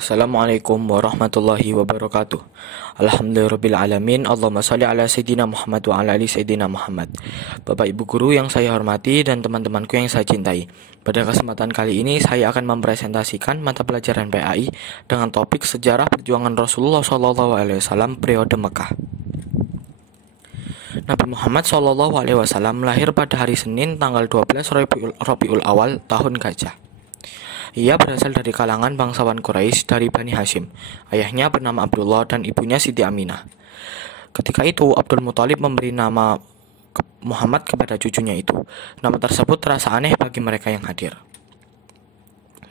Assalamualaikum warahmatullahi wabarakatuh. Alhamdulillahirrabbilalamin. Allahumma sholli ala Sayyidina Muhammad wa ala ali Sayyidina Muhammad. Bapak Ibu Guru yang saya hormati dan teman-temanku yang saya cintai, pada kesempatan kali ini saya akan mempresentasikan mata pelajaran PAI dengan topik sejarah perjuangan Rasulullah SAW periode Mekah. Nabi Muhammad SAW lahir pada hari Senin tanggal 12 Rabiul Awal tahun Gajah. Ia berasal dari kalangan bangsawan Quraisy dari Bani Hashim. Ayahnya bernama Abdullah dan ibunya Siti Aminah. Ketika itu Abdul Muthalib memberi nama Muhammad kepada cucunya itu. Nama tersebut terasa aneh bagi mereka yang hadir.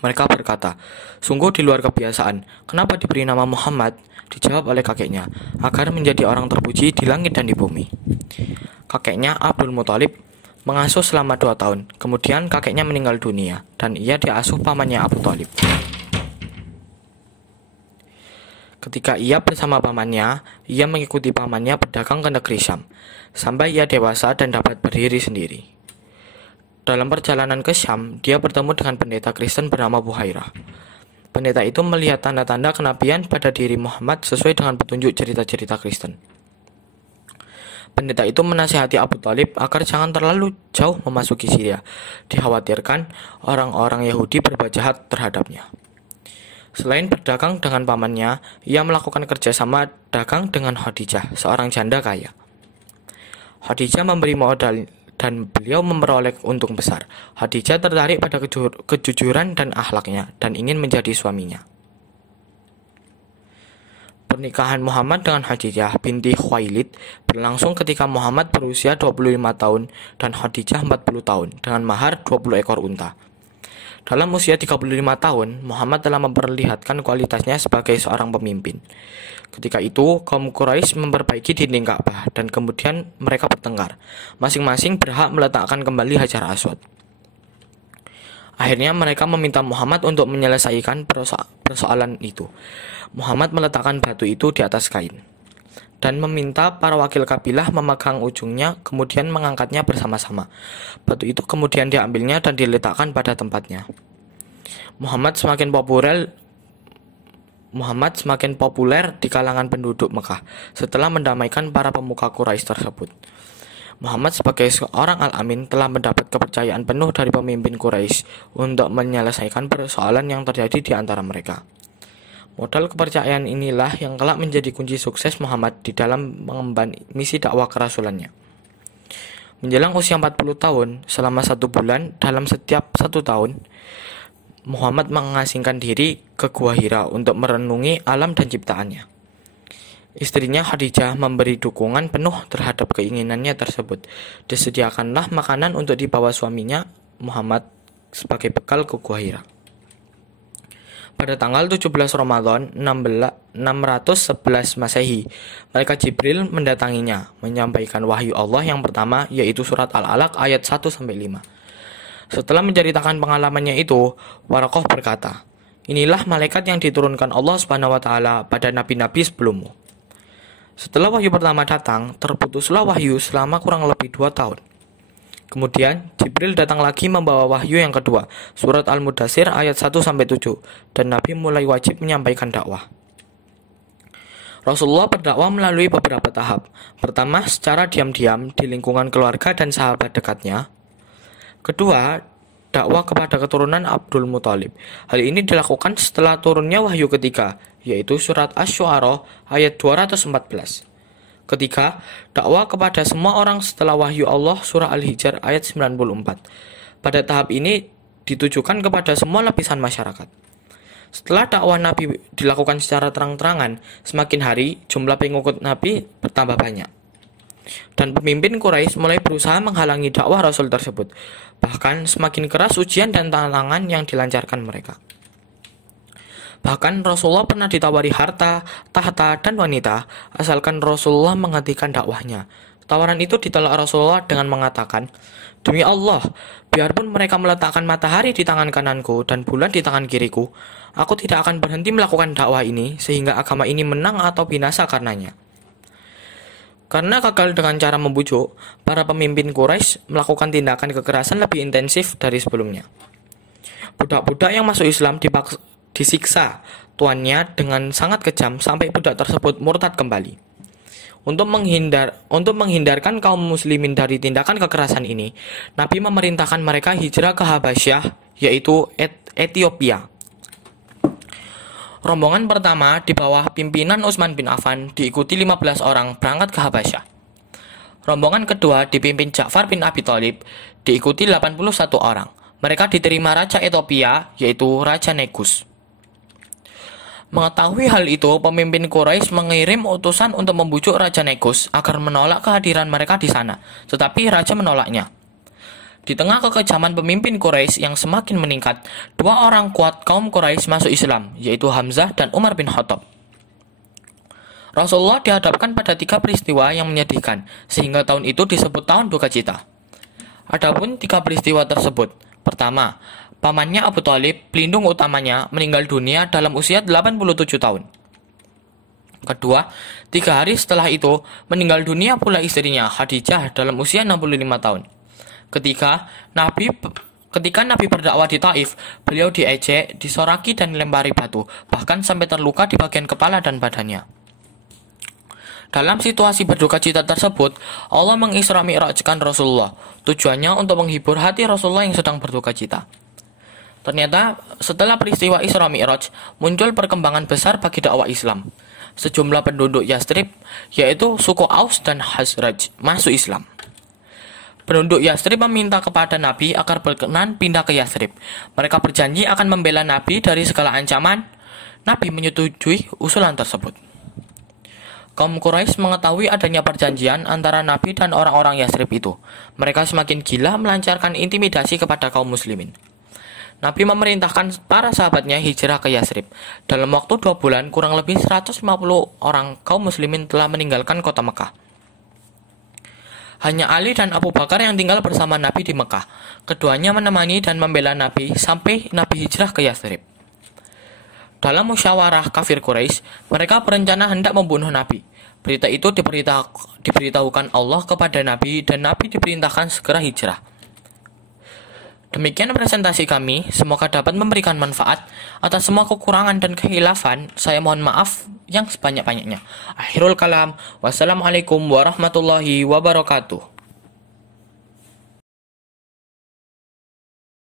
Mereka berkata, "Sungguh di luar kebiasaan, kenapa diberi nama Muhammad?" Dijawab oleh kakeknya, "Agar menjadi orang terpuji di langit dan di bumi." Kakeknya Abdul Muthalib mengasuh selama 2 tahun. Kemudian kakeknya meninggal dunia dan ia diasuh pamannya Abu Thalib. Ketika ia bersama pamannya, ia mengikuti pamannya berdagang ke negeri Syam sampai ia dewasa dan dapat berdiri sendiri. Dalam perjalanan ke Syam, dia bertemu dengan pendeta Kristen bernama Buhairah. Pendeta itu melihat tanda-tanda kenabian pada diri Muhammad sesuai dengan petunjuk cerita-cerita Kristen. Pendeta itu menasihati Abu Thalib agar jangan terlalu jauh memasuki Syria. Dikhawatirkan orang-orang Yahudi berbuat jahat terhadapnya. Selain berdagang dengan pamannya, ia melakukan kerjasama dagang dengan Khadijah, seorang janda kaya. Khadijah memberi modal dan beliau memperoleh untung besar. Khadijah tertarik pada kejujuran dan akhlaknya dan ingin menjadi suaminya. Pernikahan Muhammad dengan Khadijah binti Khuwailid berlangsung ketika Muhammad berusia 25 tahun dan Khadijah 40 tahun dengan mahar 20 ekor unta. Dalam usia 35 tahun, Muhammad telah memperlihatkan kualitasnya sebagai seorang pemimpin. Ketika itu, kaum Quraisy memperbaiki dinding Ka'bah dan kemudian mereka bertengkar. Masing-masing berhak meletakkan kembali Hajar Aswad. Akhirnya mereka meminta Muhammad untuk menyelesaikan persoalan itu. Muhammad meletakkan batu itu di atas kain dan meminta para wakil kabilah memegang ujungnya kemudian mengangkatnya bersama-sama. Batu itu kemudian diambilnya dan diletakkan pada tempatnya. Muhammad semakin populer di kalangan penduduk Mekah setelah mendamaikan para pemuka Quraisy tersebut. Muhammad sebagai seorang al-amin telah mendapat kepercayaan penuh dari pemimpin Quraisy untuk menyelesaikan persoalan yang terjadi di antara mereka. Modal kepercayaan inilah yang kelak menjadi kunci sukses Muhammad di dalam mengemban misi dakwah kerasulannya. Menjelang usia 40 tahun, selama 1 bulan dalam setiap 1 tahun, Muhammad mengasingkan diri ke Gua Hira untuk merenungi alam dan ciptaannya. Istrinya Khadijah memberi dukungan penuh terhadap keinginannya tersebut. Disediakanlah makanan untuk dibawa suaminya Muhammad sebagai bekal ke Gua Hira. Pada tanggal 17 Ramadan 611 Masehi, malaikat Jibril mendatanginya, menyampaikan wahyu Allah yang pertama, yaitu surat Al-Alaq ayat 1-5. Setelah menceritakan pengalamannya itu, Waraqah berkata, "Inilah malaikat yang diturunkan Allah Subhanahu wa taala pada nabi-nabi sebelummu." Setelah wahyu pertama datang, terputuslah wahyu selama kurang lebih 2 tahun. Kemudian, Jibril datang lagi membawa wahyu yang kedua, surat Al-Mudaththir ayat 1-7, dan Nabi mulai wajib menyampaikan dakwah. Rasulullah berdakwah melalui beberapa tahap. Pertama, secara diam-diam di lingkungan keluarga dan sahabat dekatnya. Kedua, dakwah kepada keturunan Abdul Muthalib. Hal ini dilakukan setelah turunnya wahyu ketiga, yaitu surat Asy-Syu'ara ayat 214. Ketiga, dakwah kepada semua orang setelah wahyu Allah surah Al-Hijr ayat 94. Pada tahap ini ditujukan kepada semua lapisan masyarakat. Setelah dakwah Nabi dilakukan secara terang-terangan, semakin hari jumlah pengikut Nabi bertambah banyak. Dan pemimpin Quraisy mulai berusaha menghalangi dakwah Rasul tersebut. Bahkan semakin keras ujian dan tantangan yang dilancarkan mereka. Bahkan Rasulullah pernah ditawari harta, tahta, dan wanita, asalkan Rasulullah menghentikan dakwahnya. Tawaran itu ditolak Rasulullah dengan mengatakan, "Demi Allah, biarpun mereka meletakkan matahari di tangan kananku dan bulan di tangan kiriku, aku tidak akan berhenti melakukan dakwah ini sehingga agama ini menang atau binasa karenanya." Karena gagal dengan cara membujuk, para pemimpin Quraisy melakukan tindakan kekerasan lebih intensif dari sebelumnya. Budak-budak yang masuk Islam disiksa tuannya dengan sangat kejam sampai budak tersebut murtad kembali. Untuk menghindarkan kaum muslimin dari tindakan kekerasan ini, Nabi memerintahkan mereka hijrah ke Habasyah, yaitu Ethiopia. Rombongan pertama di bawah pimpinan Utsman bin Affan diikuti 15 orang berangkat ke Habasyah. Rombongan kedua dipimpin Ja'far bin Abi Thalib diikuti 81 orang. Mereka diterima Raja Ethiopia, yaitu Raja Negus. Mengetahui hal itu, pemimpin Quraisy mengirim utusan untuk membujuk Raja Negus agar menolak kehadiran mereka di sana, tetapi Raja menolaknya. Di tengah kekejaman pemimpin Quraisy yang semakin meningkat, dua orang kuat kaum Quraisy masuk Islam, yaitu Hamzah dan Umar bin Khattab. Rasulullah dihadapkan pada 3 peristiwa yang menyedihkan, sehingga tahun itu disebut tahun duka cita. Adapun 3 peristiwa tersebut, pertama, pamannya Abu Thalib, pelindung utamanya, meninggal dunia dalam usia 87 tahun. Kedua, 3 hari setelah itu, meninggal dunia pula istrinya, Khadijah, dalam usia 65 tahun. Ketika Nabi berdakwah di Taif, beliau diejek, disoraki dan dilempari batu, bahkan sampai terluka di bagian kepala dan badannya. Dalam situasi berduka cita tersebut, Allah mengisra mi'rajkan Rasulullah, tujuannya untuk menghibur hati Rasulullah yang sedang berduka cita. Ternyata, setelah peristiwa Isra Mi'raj, muncul perkembangan besar bagi dakwah Islam. Sejumlah penduduk Yastrib, yaitu suku Aus dan Khazraj, masuk Islam. Penduduk Yastrib meminta kepada Nabi agar berkenan pindah ke Yastrib. Mereka berjanji akan membela Nabi dari segala ancaman. Nabi menyetujui usulan tersebut. Kaum Quraisy mengetahui adanya perjanjian antara Nabi dan orang-orang Yastrib itu. Mereka semakin gila melancarkan intimidasi kepada kaum muslimin. Nabi memerintahkan para sahabatnya hijrah ke Yastrib. Dalam waktu 2 bulan, kurang lebih 150 orang kaum muslimin telah meninggalkan kota Mekah. Hanya Ali dan Abu Bakar yang tinggal bersama Nabi di Mekah. Keduanya menemani dan membela Nabi sampai Nabi hijrah ke Yastrib. Dalam musyawarah kafir Quraisy, mereka berencana hendak membunuh Nabi. Berita itu diberitahukan Allah kepada Nabi dan Nabi diperintahkan segera hijrah. Demikian presentasi kami, semoga dapat memberikan manfaat. Atas semua kekurangan dan kehilafan, saya mohon maaf yang sebanyak-banyaknya. Akhirul kalam, wassalamualaikum warahmatullahi wabarakatuh.